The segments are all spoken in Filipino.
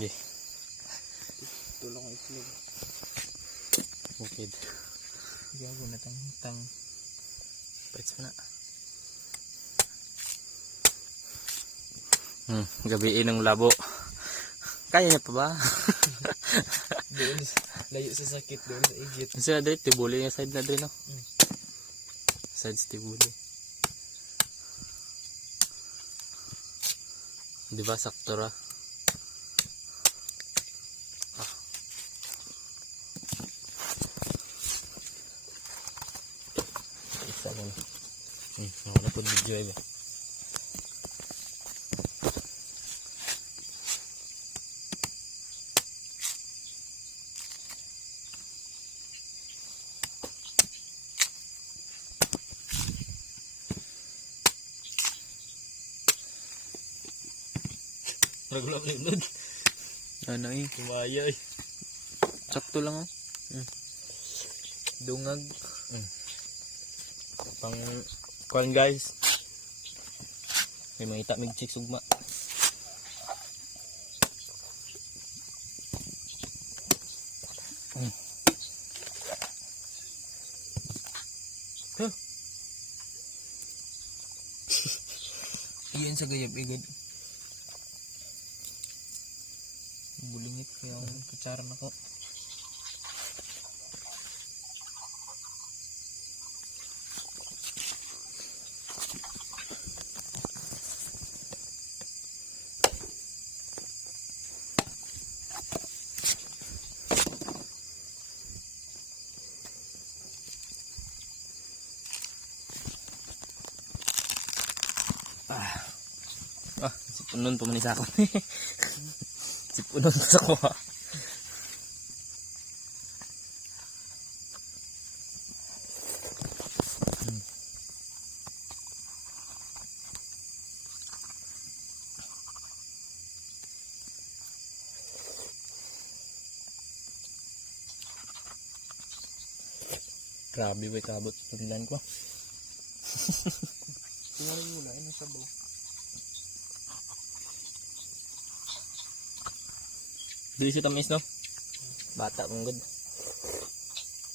Hindi. Tulong ang itlog. Bukid. Gago na tang. Pwede mo na. Gabiin ng labo. Kaya niya pa ba? Doon, layo sa sakit, doon sa igit. Kasi na dito, tibuli yung side na dito. Side sa tibuli. Diba, sakto ra? Isa ko na. Wala po video eh ba? Nagulap na yun. Ano eh? Kumaya eh. Sakto lang oh. Dungag. Pang kuhan guys. May makita mig chicks ugma. Iyan sa gayab igad. Bulingit kaya ang kutsara na ko. Sipunon pa man isa ako. Sipunon sa ko ha. Grabe ba kabot tulilan ko. Tingnan mo na, ano sabaw? Dili si tamis no? Bata mong good.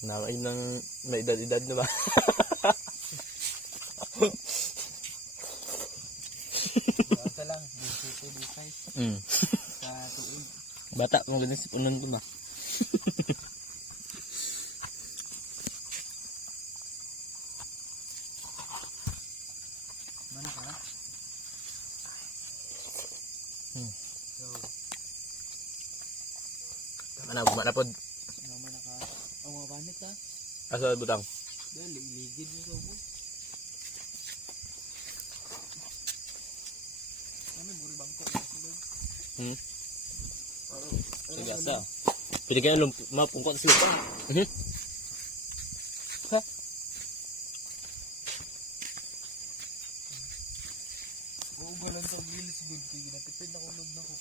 Naway ng may edad-edad na ba? Bata lang, dito sa tuig. Bata mong good si punon ko ba? Mana ka na? Mana pod. Mana ka? Ang mga banit ha? Asa butang? Dali, ligid mo sa ubos. Ano, buri bangko na sulod. Sige asa. Pwede kayo mapungkot sa sila. Ha? Oo, balang sa gilis good. Kaya natipid na kulod na ko.